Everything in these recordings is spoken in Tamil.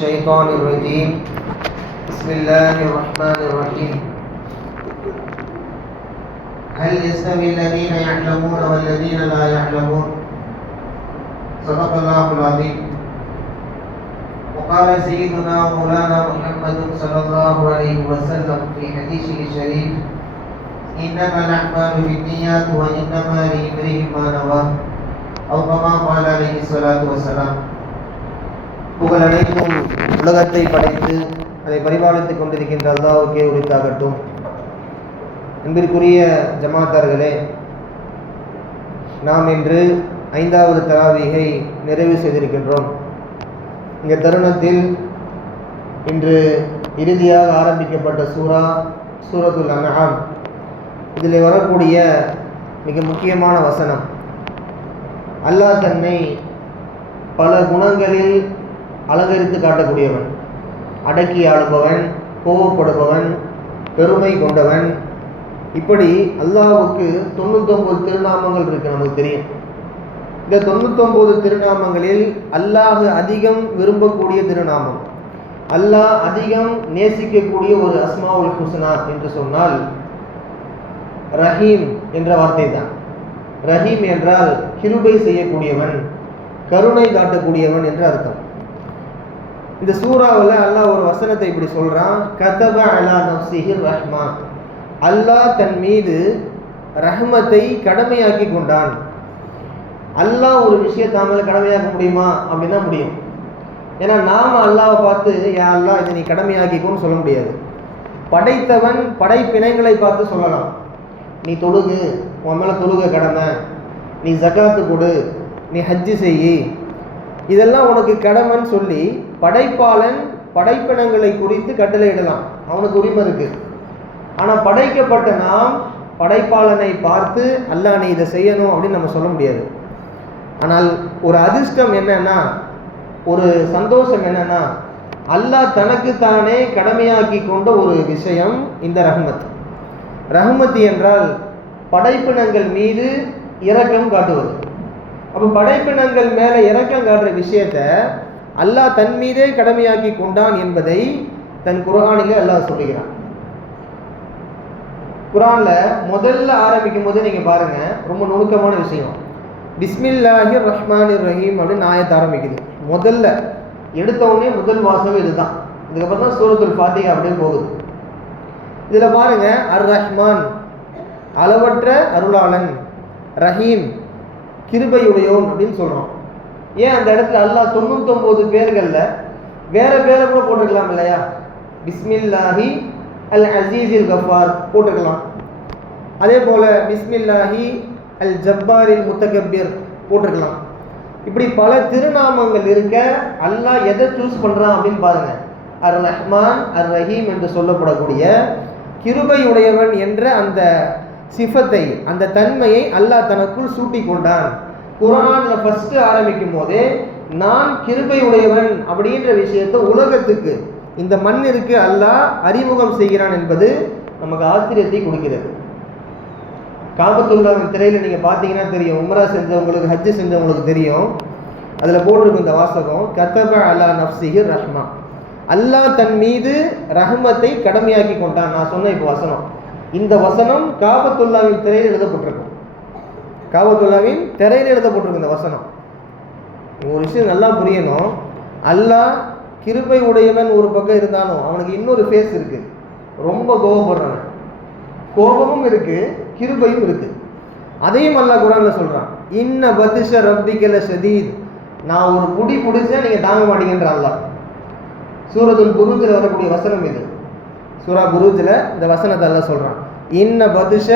الشيطان الرجيم بسم الله الرحمن الرحيم هل يستوي الذين يعلمون والذين لا يعلمون صدق الله العظيم وقال سيدنا مولانا محمد صلى الله عليه وسلم في حديثه الشريف إنما الأعمال بالنيات وإنما لامرئ ما نوى أو كما قال عليه الصلاة والسلام. புகழ் அனைத்தும் உலகத்தை படைத்து அதை பரிபாலித்துக் கொண்டிருக்கின்ற அல்லாஹ்வுக்கே உரித்தாகட்டும். அன்பிற்குரிய ஜமாத்தார்களே, நாம் இன்று 5வது தராவீகை நிறைவு செய்திருக்கின்றோம். இந்த தருணத்தில் இன்று இறுதியாக ஆரம்பிக்கப்பட்ட சூரத்துல் அன்ஆம், இதில் வரக்கூடிய மிக முக்கியமான வசனம், அல்லாஹ் தன்னை பல குணங்களில் அலங்கரித்து காட்டக்கூடியவன், அடக்கி ஆளுபவன், கோபப்படுபவன், பெருமை கொண்டவன். இப்படி அல்லாஹ்வுக்கு 99 திருநாமங்கள் இருக்கு, நமக்கு தெரியும். இந்த 99 திருநாமங்களில் அல்லாஹ் அதிகம் விரும்பக்கூடிய திருநாமம், அல்லாஹ் அதிகம் நேசிக்கக்கூடிய ஒரு அஸ்மாவுல் ஹுஸ்னா என்று சொன்னால் ரஹீம் என்ற வார்த்தை தான். ரஹீம் என்றால் கிருபை செய்யக்கூடியவன், கருணை காட்டக்கூடியவன் என்று அர்த்தம். இந்த சூறாவில் அல்லாஹ் ஒரு வசனத்தை இப்படி சொல்றான், கதப அலா நஃப்ஸிஹி ரஹ்மா, அல்லாஹ் தன் மீது ரஹ்மத்தை கடமையாக்கி கொண்டான். அல்லாஹ் ஒரு விஷயத்தை தாமல கடமையாக்க முடியுமா அப்படின்னா முடியும். ஏன்னா நாம அல்லாஹ்வை பார்த்து யா அல்லாஹ் இதை நீ கடமையாக்கிக்கோன்னு சொல்ல முடியாது. படைத்தவன் படைப்பினங்களை பார்த்து சொல்லலாம், நீ தொழுகு, உன் மேலே தொழுக கடமை, நீ ஜகாத்து கொடு, நீ ஹஜ்ஜு செய்யி, இதெல்லாம் உனக்கு கடமைன்னு சொல்லி படைப்பாளன் படைப்பினங்களை குறித்து கட்டளையிடலாம், அவனுக்கு உரிமை இருக்கு. ஆனால் படைக்கப்பட்ட நாம் படைப்பாளனை பார்த்து அல்லாஹ் நீ இதை செய்யணும் அப்படின்னு நம்ம சொல்ல முடியாது. ஆனால் ஒரு அதிர்ஷ்டம் என்னன்னா, ஒரு சந்தோஷம் என்னன்னா, அல்லாஹ் தனக்கு தானே கடமையாக்கி கொண்ட ஒரு விஷயம் இந்த ரஹ்மத். ரஹ்மத் என்றால் படைப்பினங்கள் மீது இரக்கம் காட்டுவது. அப்போ படைப்பினங்கள் மேலே இரக்கம் காட்டுற விஷயத்த அல்லாஹ் தன் மீதே கடமையாக்கி கொண்டான் என்பதை தன் குர்ஆனிலே அல்லாஹ் சொல்லுகிறான். குர்ஆன்ல முதல்ல ஆரம்பிக்கும் போது நீங்க பாருங்க, ரொம்ப நுணுக்கமான விஷயம். பிஸ்மில்லாஹிர் ரஹ்மானிர் ரஹீம் அப்படின்னு ஆயத்து ஆரம்பிக்குது. முதல்ல எடுத்த உடனே முதல் வாசகம் இதுதான். இதுக்கப்புறம் தான் சூரத்துல் ஃபாத்திஹா அப்படியே போகுது. இதுல பாருங்க, அர் ரஹ்மான் அளவற்ற அருளாளன், ரஹீம் கிருபையுடையோன் அப்படின்னு சொல்றோம். ஏன் அந்த இடத்துல அல்லாஹ் 99 பேர்கள்ல வேற பேரை கூட போட்டுக்கலாம் இல்லையா? பிஸ்மில்லாஹி அல் அசீஸில் கஃபார் போட்டுக்கலாம். அதே போல பிஸ்மில்லாஹி அல் ஜப்பாரில் முத்தகப்பிர் போட்டுக்கலாம். இப்படி பல திருநாமங்கள் இருக்க அல்லாஹ் எதை சூஸ் பண்றான் அப்படின்னு பாருங்க. அர் ரஹ்மான் அர் ரஹீம் என்று சொல்லப்படக்கூடிய கிருபையுடையவன் என்ற அந்த சிஃபத்தை, அந்த தன்மையை அல்லாஹ் தனக்குள் சூட்டி கொண்டான். குர்ஆன்ல ஃபர்ஸ்ட் ஆரம்பிக்கும் போதே நான் கிருபை உடையவன் அப்படின்ற விஷயத்தை உலகத்துக்கு, இந்த மண்ணிற்கு அல்லாஹ் அறிமுகம் செய்கிறான் என்பது நமக்கு ஆச்சரியத்தை கொடுக்கிறது. காபத்துல்லாஹ்வின் திரையில நீங்க பார்த்தீங்கன்னா தெரியும், உம்ரா செஞ்சவங்களுக்கு, ஹஜ்ஜு செஞ்சவங்களுக்கு தெரியும், அதுல போட்டிருக்கும் இந்த வாசகம், கதப அலா நஃப்ஸிஹி ரஹ்மா, அல்லாஹ் தன் மீது ரஹ்மத்தை கடமையாக்கி கொண்டான். நான் சொன்ன இப்போ வசனம், இந்த வசனம் காபத்துல்லாஹ்வின் திரையில் எழுதப்பட்டிருக்கும். காபத்துல்லாஹ்வின் திரையில் எழுதப்பட்டிருக்கும் இந்த வசனம். ஒரு விஷயம் நல்லா புரியணும், அல்லாஹ் கிருபை உடையவன் ஒரு பக்கம் இருந்தாலும் அவனுக்கு இன்னொரு ஃபேஸ் இருக்கு, ரொம்ப கோபப்படுறவன். கோபமும் இருக்கு, கிருபையும் இருக்கு. அதையும் அல்லாஹ் குர்ஆன்ல சொல்றான், இன்ன பத்ஷ ரப்பிக லஷதீத், நான் ஒரு புடி புடிச்சா நீங்க தாங்க மாட்டீங்கன்ற அல்லாஹ். சூரத்துல் புரூஜ்ல வரக்கூடிய வசனம் இது. சூரா புரூஜ்ல இந்த வசனத்தை அல்லாஹ் சொல்றான், இன்ன பத்ஷ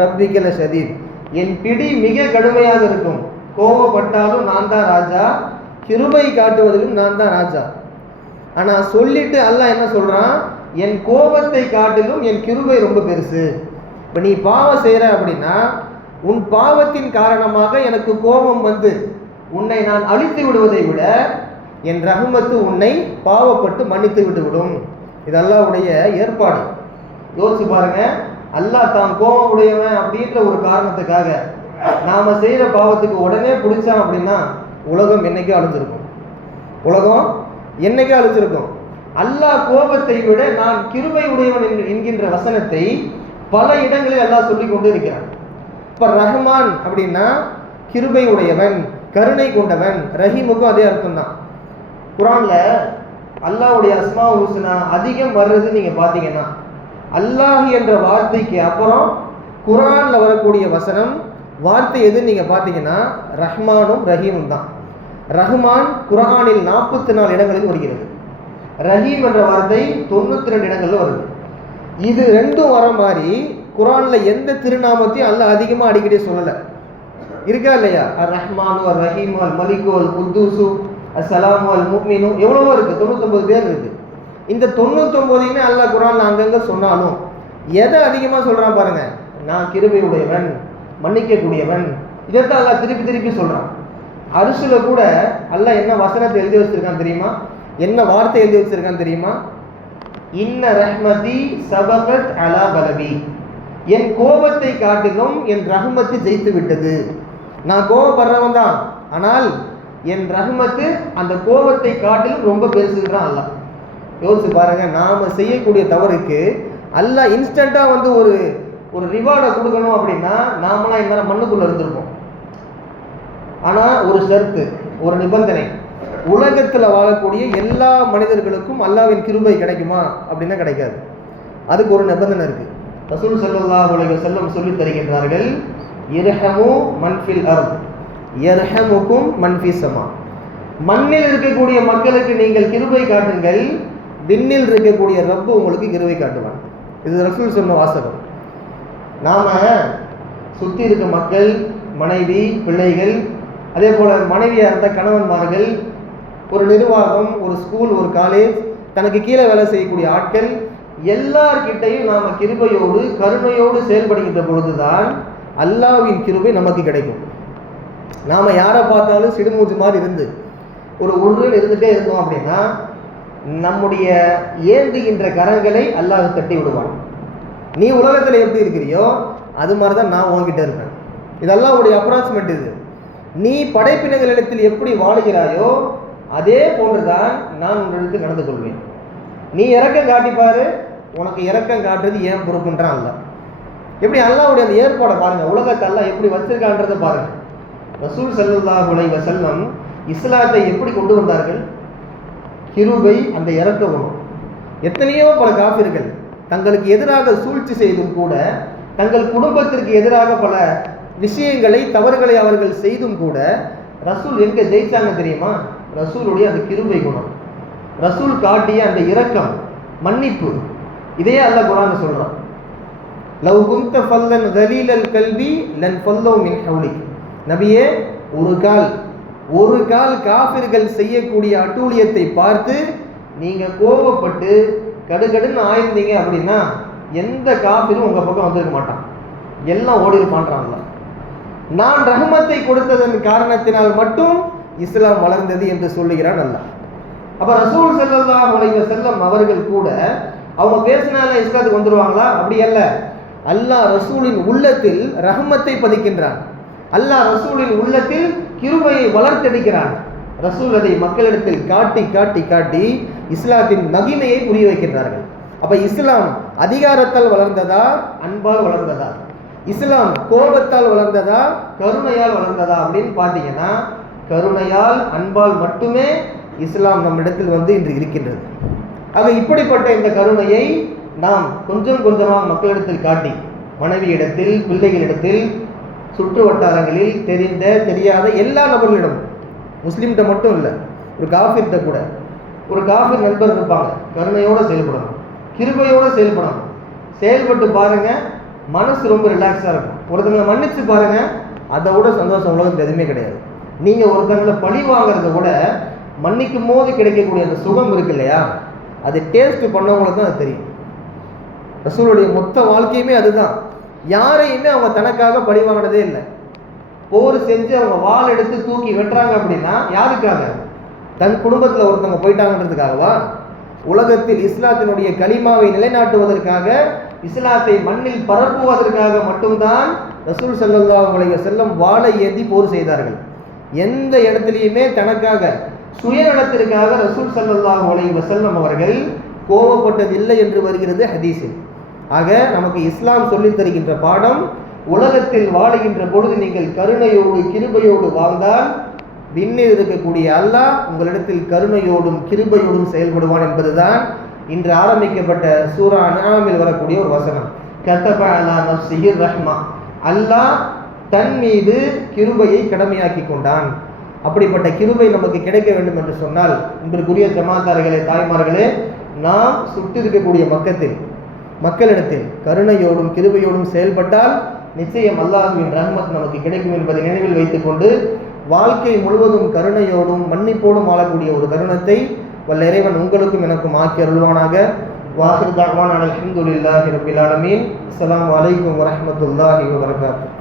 ரப்பிக லஷதீத், என் பிடி மிக கடுமையாக இருக்கும், கோபப்பட்டாலும் நான் தான் ராஜா, கிருபை காட்டுவதிலும் நான் தான் ராஜா. ஆனா சொல்லிட்டு அல்லாஹ் என்ன சொல்றான், என் கோபத்தை காட்டிலும் என் கிருபை ரொம்ப பெருசு. இப்ப நீ பாவம் செய்யற அப்படின்னா உன் பாவத்தின் காரணமாக எனக்கு கோபம் வந்து உன்னை நான் அழித்து விடுவதை விட என் ரஹ்மத்து உன்னை பாவப்பட்டு மன்னித்து விட்டு விடும். இது அல்லாஹ்வுடைய ஏற்பாடு. யோசிச்சு பாருங்க, அல்லாஹ் தான் கோபம் உடையவன் அப்படின்ற ஒரு காரணத்துக்காக நாம செய்யற பாவத்துக்கு உடனே பிடிச்சான் அப்படின்னா உலகம் என்னைக்கோ அழிஞ்சிருக்கும். உலகம் என்னைக்கே அழிச்சிருக்கும். அல்லாஹ் கோபத்தை விட நான் கிருபை உடையவன் என்கின்ற வசனத்தை பல இடங்களில் அல்லாஹ் சொல்லி கொண்டு இருக்கிறான். இப்ப ரஹ்மான் அப்படின்னா கிருபை உடையவன், கருணை கொண்டவன். ரஹீமுக்கும் அதே அர்த்தம் தான். குரான்ல அல்லாஹ்வுடைய அஸ்மாஉல் ஹுஸ்னா அதிகம் வர்றது நீங்க பாத்தீங்கன்னா, அல்லாஹ் என்ற வார்த்தைக்கு அப்புறம் குரான்ல வரக்கூடிய வசனம் வார்த்தை எதுன்னு நீங்க பாத்தீங்கன்னா ரஹ்மானும் ரஹீமும் தான். ரஹ்மான் குரானில் 44 இடங்களில் வருகிறது. ரஹீம் என்ற வார்த்தை 92 இடங்கள்ல வருது. இது ரெண்டும் வர மாதிரி குரான்ல எந்த திருநாமத்தையும் அல்லாஹ் அதிகமா அடிக்கடி சொல்லல. இருக்கா இல்லையா? அர் ரஹ்மானு அர் ரஹீமு அல் மலிகு அல் குத்தூசு அஸ்ஸலாமு அல் முஃமினு எவ்வளவோ இருக்கு, 99 பேர் இருக்கு. இந்த 99யுமே அல்லாஹ் குரான்ல அங்கங்க சொன்னாலும் எதை அதிகமா சொல்றான் பாருங்க, நான் கிருபை உடையவன், மன்னிக்க கூடியவன். இதைத்தான் அல்லாஹ் திருப்பி திருப்பி சொல்றான். அரிசில கூட அல்லாஹ் என்ன வசனத்தை எழுதி வச்சிருக்கான் தெரியுமா? என்ன வார்த்தை எழுதி வச்சிருக்கான் தெரியுமா? இன்ன ரஹ்மதி சபகத் அலா கலபி, என் கோபத்தை காட்டிலும் என் ரஹ்மத்து ஜெயித்து விட்டது. நான் கோபப்படுறவன் தான், ஆனால் என் ரஹ்மத்து அந்த கோபத்தை காட்டிலும் ரொம்ப பெருசுன்றான் அல்லாஹ். யோசிச்சு பாருங்க, நாம செய்யக்கூடிய தவறுக்கு அல்லாஹ் இன்ஸ்டண்டா வந்து ஒரு ரிவார்டை கொடுக்கணும் அப்படின்னா நாமெல்லாம் என்ன மண்ணுக்குள்ள இருந்திருப்போம். ஆனா ஒரு ஷர்த்து, ஒரு நிபந்தனை, உலகத்துல வாழக்கூடிய எல்லா மனிதர்களுக்கும் அல்லாஹ்வின் கிருபை கிடைக்குமா அப்படின்னா கிடைக்காது. அதுக்கு ஒரு நிபந்தனை இருக்கு. ரசூல் ஸல்லல்லாஹு அலைஹி வஸல்லம் சொல்லி தருகின்றார்கள், இர்ஹமு மன் ஃபில் அர்த் யர்ஹமுக்கும் மன் ஃபிஸ் ஸமா. மண்ணில் இருக்கக்கூடிய மக்களுக்கு நீங்கள் கிருபை காட்டுங்கள், விண்ணில் இருக்கக்கூடிய ரப்பு உங்களுக்கு கிருபை காட்டுவான். இது ரசூல் சொன்ன வாசகம். நாம சுத்தி இருக்க மக்கள், மனைவி, பிள்ளைகள், அதே போல மனைவியா இருந்த கணவன்மார்கள், ஒரு நிர்வாகம், ஒரு ஸ்கூல், ஒரு காலேஜ், தனக்கு கீழே வேலை செய்யக்கூடிய ஆட்கள், எல்லார்கிட்டையும் நாம கிருபையோடு கருணையோடு செயல்படுகின்ற பொழுதுதான் அல்லாஹ்வின் கிருபை நமக்கு கிடைக்கும். நாம யாரை பார்த்தாலும் சிடுமூச்சு மாதிரி இருந்து ஒரு உருள் இருந்துட்டே இருந்தோம் அப்படின்னா நம்முடைய ஏந்துகின்ற கரங்களை அல்லாஹ் தட்டி விடுவான். நீ உலகத்துல எப்படி இருக்கிறியோ அது மாதிரிதான் நான் உன்கிட்ட இருப்பேன். இதெல்லாம் உடைய அப்ராக்சிமேட். இது நீ படைப்பினங்களிடத்தில் எப்படி வாழுகிறாயோ அதே போன்றுதான் நான் உன்னிடத்தில் நடந்து கொள்வேன். நீ இரக்கம் காட்டிப்பாரு, உனக்கு இரக்கம் காட்டுறது ஏன் பொறுப்புன்றான் அல்ல. எப்படி அல்லாஹ்வுடைய அந்த ஏற்பாடை பாருங்க, உலகத்தை அல்லாஹ் எப்படி வச்சிருக்கான்றதை பாருங்க. ரசூல் ஸல்லல்லாஹு அலைஹி வஸல்லம் இஸ்லாத்தை எப்படி கொண்டு வந்தார்கள்? கிருபை, அந்த இரக்க குணம். எத்தனையோ பல காஃபிர்கள் தங்களுக்கு எதிராக சூழ்ச்சி செய்தும் கூட, தங்கள் குடும்பத்திற்கு எதிராக பல விஷயங்களை, தவறுகளை அவர்கள் செய்தும் கூட ரசூல் எங்க ஜெயிச்சாங்க தெரியுமா? ரசூலுடைய அந்த கிருபை குணம், ரசூல் காட்டிய அந்த இரக்கம், மன்னிப்பு. இதையே அல்லாஹ் குர்ஆன்ல சொல்றான், லவ் குன்த ஃபல்லன் கலீலல் கல்பி லன் ஃபல்லு மின் ஹவ்லிக். நபியே, ஒரு கால் காஃபிர்கள் செய்யக்கூடிய அட்டூழியத்தை பார்த்து நீங்க கோபப்பட்டு கடுகடுன்னு ஆயிருந்தீங்க அப்படின்னா எந்த காஃபிரும் உங்க பக்கம் வந்திருக்க மாட்டான், எல்லாம் ஓடி இருப்பான்றான்ல. நான் ரஹ்மத்தை கொடுத்ததன் காரணத்தினால் மட்டும் இஸ்லாம் வளர்ந்தது என்று சொல்லுகிறான் அல்லாஹ். அப்ப ரசூல் ஸல்லல்லாஹு அலைஹி வஸல்லம் அவர்கள் கூட அவங்க பேசினால இஸ்லாத்துக்கு வந்துருவாங்களா? அப்படி அல்ல. அல்லாஹ் ரசூலின் உள்ளத்தில் ரஹ்மத்தை பதிக்கின்றான். அல்லாஹ் ரசூலின் உள்ளத்தில் கிருபையை வளர்த்தெடுக்கிறான். ரசூல் அதை மக்களிடத்தில் காட்டி காட்டி காட்டி இஸ்லாத்தின் மகிமையை புரிய வைக்கின்றார்கள். அப்ப இஸ்லாம் அதிகாரத்தால் வளர்ந்ததா, அன்பால் வளர்ந்ததா? இஸ்லாம் கோபத்தால் வளர்ந்ததா, கருணையால் வளர்ந்ததா அப்படின்னு பார்த்தீங்கன்னா கருணையால், அன்பால் மட்டுமே இஸ்லாம் நம்மிடத்தில் வந்து இன்று இருக்கின்றது. ஆக இப்படிப்பட்ட இந்த கருணையை நாம் கொஞ்சம் கொஞ்சமாக மக்களிடத்தில் காட்டி, மனைவியிடத்தில், பிள்ளைகளிடத்தில், சுற்று வட்டாரங்களில், தெரிந்த தெரியாத எல்லா நபர்களிடம், முஸ்லீம்கிட்ட மட்டும் இல்லை, ஒரு காஃபிர்கிட்ட கூட, ஒரு காஃபிர் நண்பர் இருப்பாங்க, கருணையோடு செயல்படணும், கிருபையோடு செயல்படணும். செயல்பட்டு பாருங்க, மனசு ரொம்ப ரிலாக்ஸாக இருக்கும். ஒருத்தங்களை மன்னிச்சு பாருங்க, அதை விட சந்தோஷம் உலகத்தில் எதுவுமே கிடையாது. நீங்க ஒருத்தங்களை பழி வாங்குறத விட மன்னிக்கும் போது கிடைக்கக்கூடிய அந்த சுகம் இருக்கு இல்லையா, அது டேஸ்ட் பண்ணவங்களுக்கு தான் அது தெரியும். ரசூலுடைய மொத்த வாழ்க்கையுமே அதுதான். யாரையுமே அவங்க தனக்காக பழி வாங்கினதே இல்லை. போர் செஞ்சு அவங்க வாள் எடுத்து தூக்கி வெட்டுறாங்க அப்படின்னா யாருக்காக? தன் குடும்பத்தில் ஒருத்தவங்க போயிட்டாங்கன்றதுக்காகவா? உலகத்தில் இஸ்லாத்தினுடைய கலிமாவை நிலைநாட்டுவதற்காக, இஸ்லாத்தை மண்ணில் பரப்புவதற்காக மட்டும்தான் ரசூல் ஸல்லல்லாஹு அலைஹி வஸல்லம் வாளை ஏந்தி போர் செய்தார்கள். எந்த இடத்துலையுமே தனக்காக சுயநலத்திற்காக ரசூல் ஸல்லல்லாஹு அலைஹி வஸல்லம் அவர்கள் கோபப்பட்டதில்லை என்று வருகிறது ஹதீஸில். ஆக நமக்கு இஸ்லாம் சொல்லித் தருகின்ற பாடம், உலகத்தில் வாழுகின்ற பொழுது நீங்கள் கருணையோடு கிருபையோடு வாழ்ந்தால் விண்ணில் இருக்கக்கூடிய அல்லாஹ் உங்களிடத்தில் கருணையோடும் கிருபையோடும் செயல்படுவான் என்பதுதான் இன்று ஆரம்பிக்கப்பட்ட சூரா அன்ஆமில் வரக்கூடிய ஒரு வசனம். கதப அலா நஃப்ஸிஹி ரஹ்மா, அல்லாஹ் தன் மீது கிருபையை கடமையாக்கி கொண்டான். அப்படிப்பட்ட கிருபை நமக்கு கிடைக்க வேண்டும் என்று சொன்னால், இன்றைக்குரிய ஜமாத்தார்களே, தாய்மார்களே, நாம் சுற்றி இருக்கக்கூடிய மக்களிடத்தில் கருணையோடும் கிருபையோடும் செயல்பட்டால் நிச்சயம் அல்லாஹ்வின் ரஹ்மத் நமக்கு கிடைக்கும் என்பதை நினைவில் வைத்துக்கொண்டு, வாழ்க்கை முழுவதும் கருணையோடும் மன்னிப்போடும் வாழக்கூடிய ஒரு தருணத்தை வல்ல இறைவன் உங்களுக்கும் எனக்கும் ஆக்கி அருள்வானாக. வாஹிர் தஅவானா அல்ஹம்துலில்லாஹி ரப்பில் ஆலமீன். அஸ்ஸலாமு அலைக்கும் வரஹ்மத்துல்லாஹி வபரகாத்துஹு.